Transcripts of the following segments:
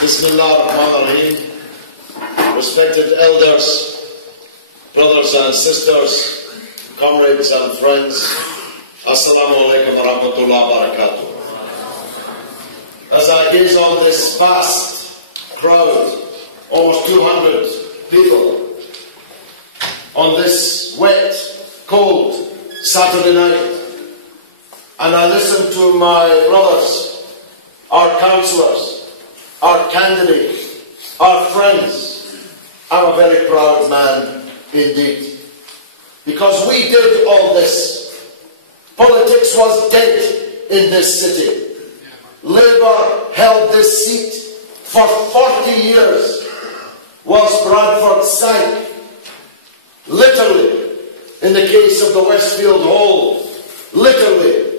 Bismillah ar-Rahman ar-Rahim. Respected elders, brothers and sisters, comrades and friends, Assalamu alaikum wa rahmatullahi wa barakatuh. As I gaze on this vast crowd, almost 200 people, on this wet, cold Saturday night, and I listen to my brothers, our councillors, our candidates, our friends, I'm a very proud man indeed. Because we did all this. Politics was dead in this city. Labour held this seat for 40 years, whilst Bradford sank, literally, in the case of the Westfield Hall, literally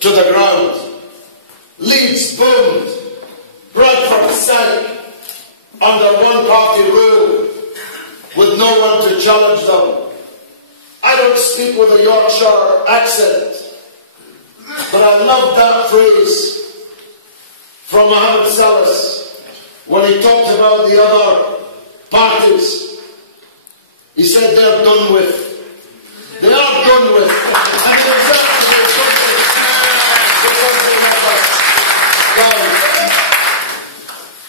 to the ground. Leeds boomed, Bradford sank under one-party rule, with no one to challenge them. I don't speak with a Yorkshire accent, but I love that phrase from Mohammed Salas when he talked about the other parties. He said they're done with. They are done with. And it's exactly the truth because they let us down.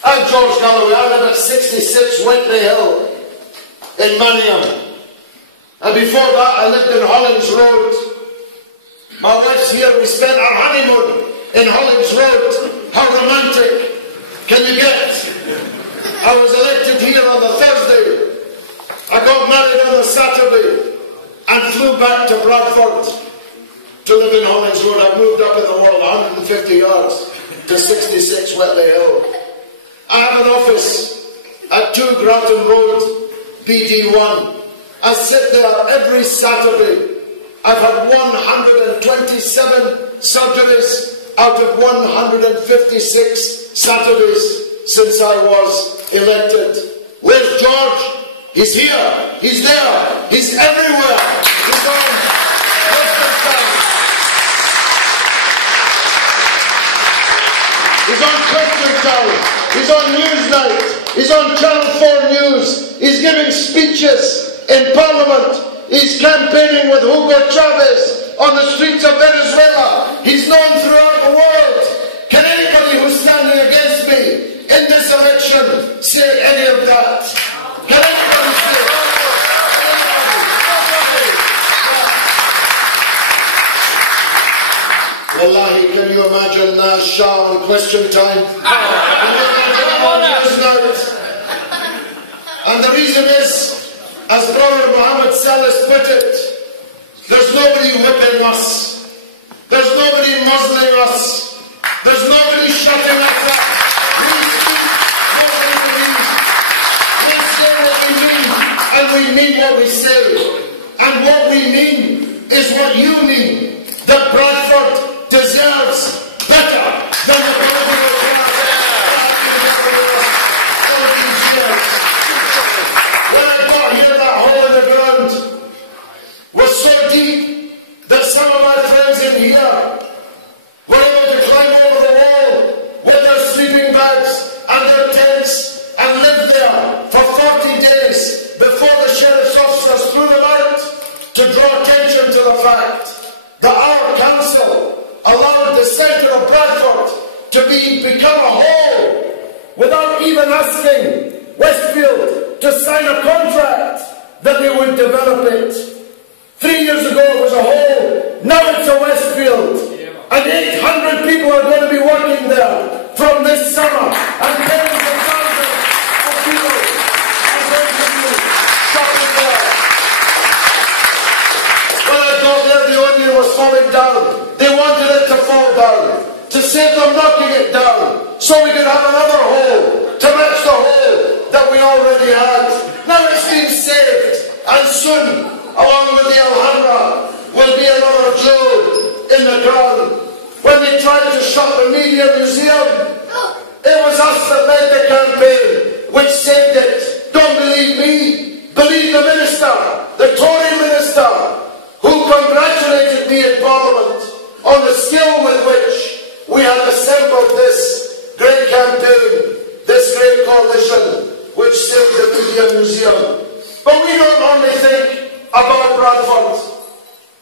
I'm George Galloway. I live at 66 Whitley Hill in Manningham. And before that I lived in Hollins Road. My wife's here. We spent our honeymoon in Hollins Road. How romantic can you get? I was elected here on the Thursday. I got married on the Saturday and flew back to Bradford to live in Hollins Road. I moved up in the world 150 yards to 66 Whitley Hill. I have an office at 2 Grattan Road, BD1. I sit there every Saturday. I've had 127 surgeries out of 156 Saturdays since I was elected. Where's George? He's here. He's there. He's everywhere. He's on Western Times. He's on Christian Town. He's on Newsnight. He's on Channel 4 News. He's giving speeches in Parliament. He's campaigning with Hugo Chavez on the streets of Venezuela. He's known throughout the world. Can anybody who's standing against me in this election say any of that? Can anybody say it? Wallahi, can you imagine Naz Shah on Question Time? Can you imagine him on Newsnight? And the reason is, as Brother Mohammed Salas put it, there's nobody whipping us. There's nobody muzzling us. There's nobody shutting us up. We speak what we believe. We say what we mean, and we mean what we say. And what we mean is what you mean. That Bradford deserves better than the political class that has been given us all these years. When I got here, that hole in the ground was so deep that some of my friends in here were able to climb over the wall with their sleeping bags and their tents and live there for 40 days before the sheriff's officers threw them out to draw attention to the fact that our council allowed the centre of Bradford to become a whole without even asking Westfield to sign a contract that they would develop it. 3 years ago it was a hole, now it's a Westfield. And 800 people are going to be working there from this summer. And tens of thousands of people are going to be shopping there. When I got there, the onion was falling down. They wanted it to fall down, to save them knocking it down, so we could have another hole to match the hole that we already had. Now it's been saved, and soon, along with the Alhambra, will be another jewel in the ground. When they tried to shut the Media Museum, it was us that led the campaign, which saved it. Don't believe me, believe the minister, the Tory minister, who congratulated me in Parliament on the skill with which we had assembled this great campaign, this great the museum. But we don't only think about Bradford.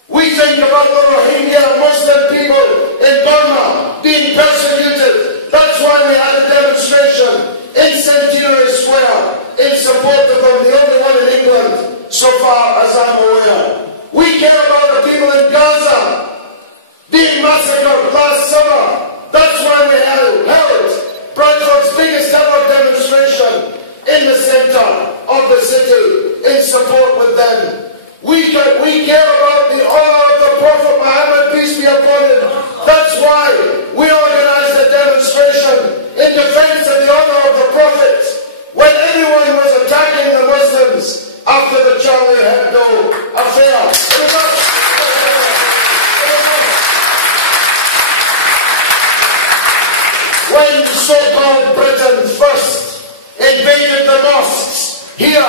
We think about the Rohingya Muslim people in Burma being persecuted. That's why we had a demonstration in Centenary Square in support of them, the only one in England so far as I'm aware. We care about the people in Gaza being massacred last summer. That's why we held Bradford's biggest ever demonstration in the centre of the city in support with them. We care about the honour of the Prophet Muhammad, peace be upon him. That's why we organised a demonstration in defence of the honour of the Prophet when everyone was attacking the Muslims after the Charlie Hebdo affair. When so-called Britain first invaded the mosques here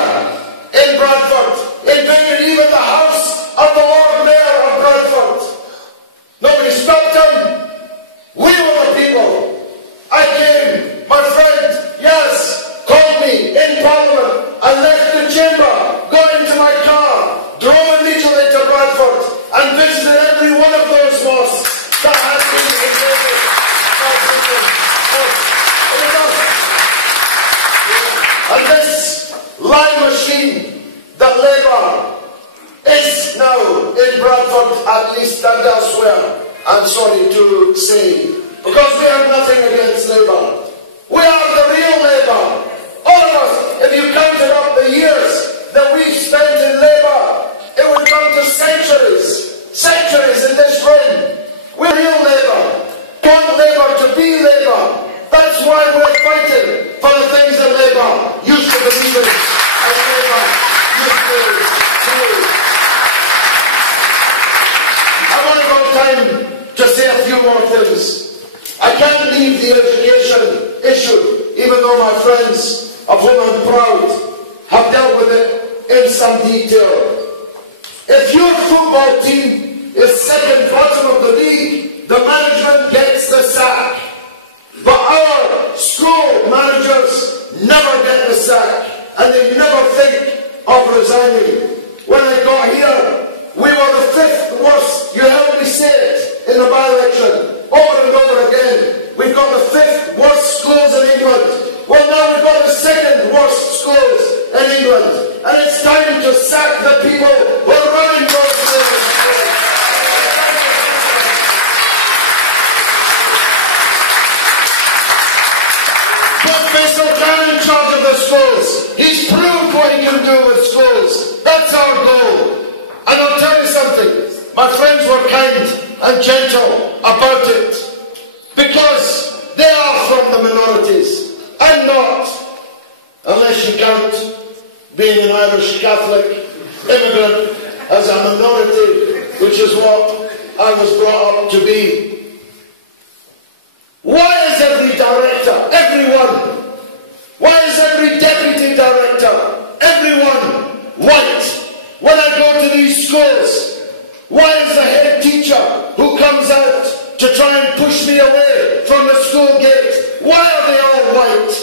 in Bradford, invaded even the house of the Lord Mayor of Bradford, nobody stopped them. We were the people. I came, my friend, yes, called me in Parliament. I left the chamber, got into my car, drove immediately to Bradford and visited every one of those mosques that had been invaded by Britain. And this lie machine that Labour is now in Bradford, at least and elsewhere, I'm sorry to say, because we have nothing against Labour. We are the real Labour. All of us, if you counted up the years that we've spent in Labour, it would come to centuries in this reign. We're real Labour. Want Labour to be Labour. That's why we're fighting for the things that Labour used to believe in and Labour used to say. I want to go time to say a few more things. I can't leave the education issue, even though my friends, of whom I'm proud, have dealt with it in some detail. If your football team is second bottom of the league, the management gets the sack. But our school managers never get the sack, and they never think of resigning. When I got here, we were the 5th worst. You heard me say it in the by-election over and over again. We've got the 5th worst schools in England. Well, now we've got the 2nd worst schools in England, and it's time to sack the people who are running those schools. Faisal Khan in charge of the schools. He's proved what he can do with schools. That's our goal. And I'll tell you something. My friends were kind and gentle about it because they are from the minorities. I'm not, unless you count being an Irish Catholic immigrant as a minority, which is what I was brought up to be. Why is every director, everyone, why is every deputy director, everyone white? When I go to these schools, why is the head teacher who comes out to try and push me away from the school gate, why are they all white?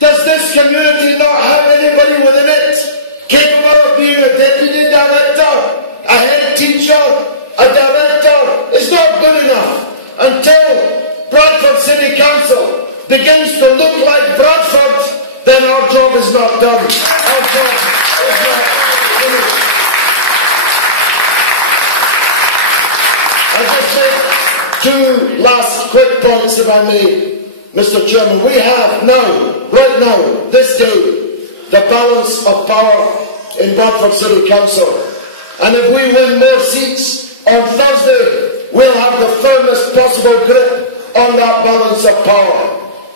Does this community not have anybody within it capable of being a deputy director, a head teacher, a director? It's not good enough until Bradford City Council begins to look like Bradford, then our job is not done. Our job is not finished. I'll just make 2 last quick points if I may, Mr. Chairman. We have now, right now, this day, the balance of power in Bradford City Council. And if we win more seats on Thursday, we'll have the firmest possible grip on that balance of power.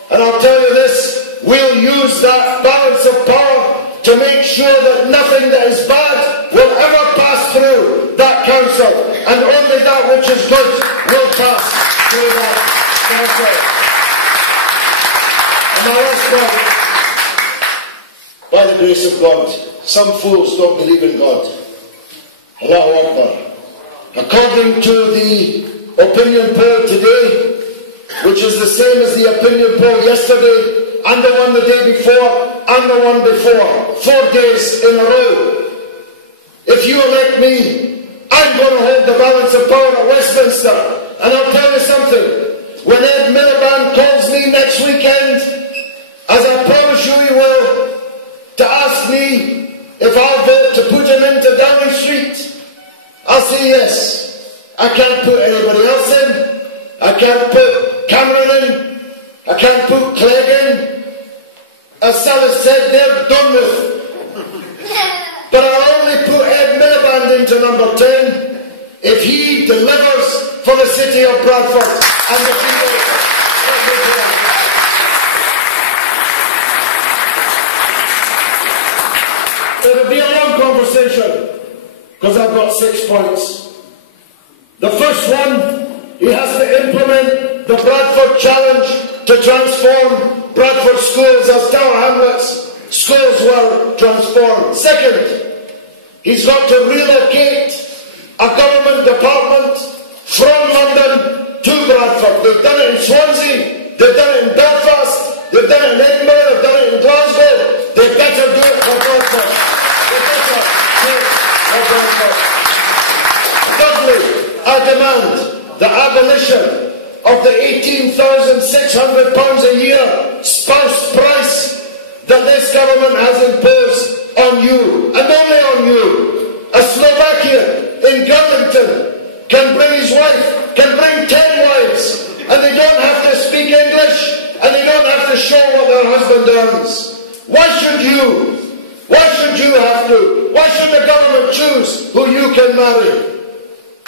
And I'll tell you this, we'll use that balance of power to make sure that nothing that is bad will ever pass through that council, and only that which is good will pass through that council. And my last point, by the grace of God, some fools don't believe in God. Allahu Akbar. According to the opinion poll today, which is the same as the opinion poll yesterday, and the one the day before, and the one before. 4 days in a row. If you elect me, I'm going to hold the balance of power at Westminster. And I'll tell you something. When Ed Miliband calls me next weekend, as I promise you he will, to ask me if I'll vote to put him into Downing Street, I'll say yes. I can't put anybody else in. I can't put Cameron in. I can't put Clegg in. As Salah said, they're done with. But I'll only put Ed Miliband into number 10 if he delivers for the city of Bradford and the people. It'll be a long conversation because I've got 6 points. The first one, he has to implement the Bradford Challenge to transform Bradford schools as Tower Hamlets schools were transformed. Second, he's got to relocate a government department from London to Bradford. They've done it in Swansea, they've done it in Belfast, they've done it in Edinburgh, they've done it in Glasgow. They better do it for Bradford. They better do it for Bradford. Thirdly, I demand the abolition of the £18,600 a year spouse price that this government has imposed on you, and only on you. A Slovakian in Girlington can bring his wife, can bring 10 wives, and they don't have to speak English, and they don't have to show what their husband earns. Why should you? Why should you have to? Why should the government choose who you can marry?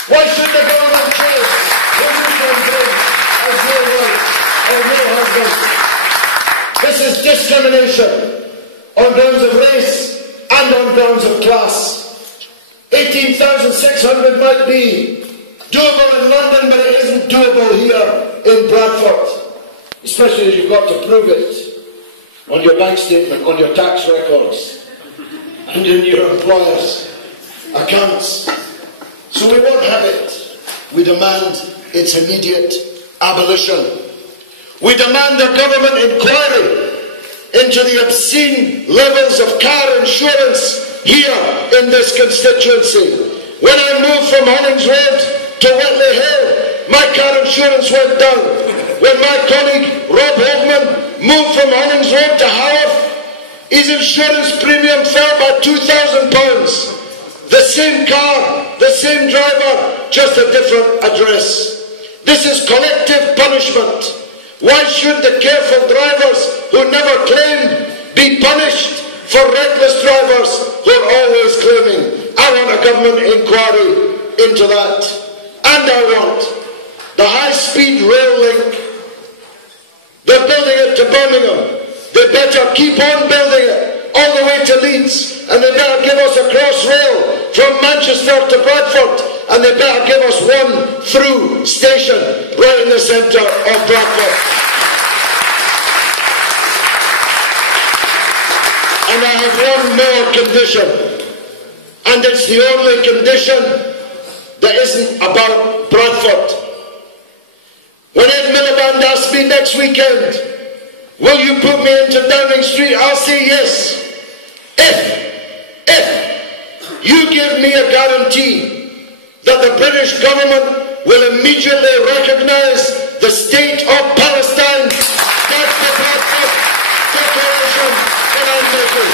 Why should the government choose who you can bring as your wife or your husband? This is discrimination on grounds of race and on grounds of class. 18,600 might be doable in London, but it isn't doable here in Bradford. Especially as you've got to prove it on your bank statement, on your tax records, and in your employer's accounts. So we won't have it. We demand its immediate abolition. We demand a government inquiry into the obscene levels of car insurance here in this constituency. When I moved from Hollings Road to Whitley Hill, my car insurance went down. When my colleague Rob Hoffman moved from Hollings Road to Haworth, his insurance premium fell by £2,000. The same car, the same driver, just a different address. This is collective punishment. Why should the careful drivers who never claim be punished for reckless drivers who are always claiming? I want a government inquiry into that. And I want the high-speed rail link. They're building it to Birmingham. They better keep on building it all the way to Leeds. And they better give us a cross rail from Manchester to Bradford. And they better give us one through station right in the centre of Bradford. And I have one more condition, and it's the only condition that isn't about Bradford. When Ed Miliband asks me next weekend, will you put me into Downing Street, I'll say yes. If you give me a guarantee that the British government will immediately recognise the state of Palestine. That's the Bradford declaration that I'm making.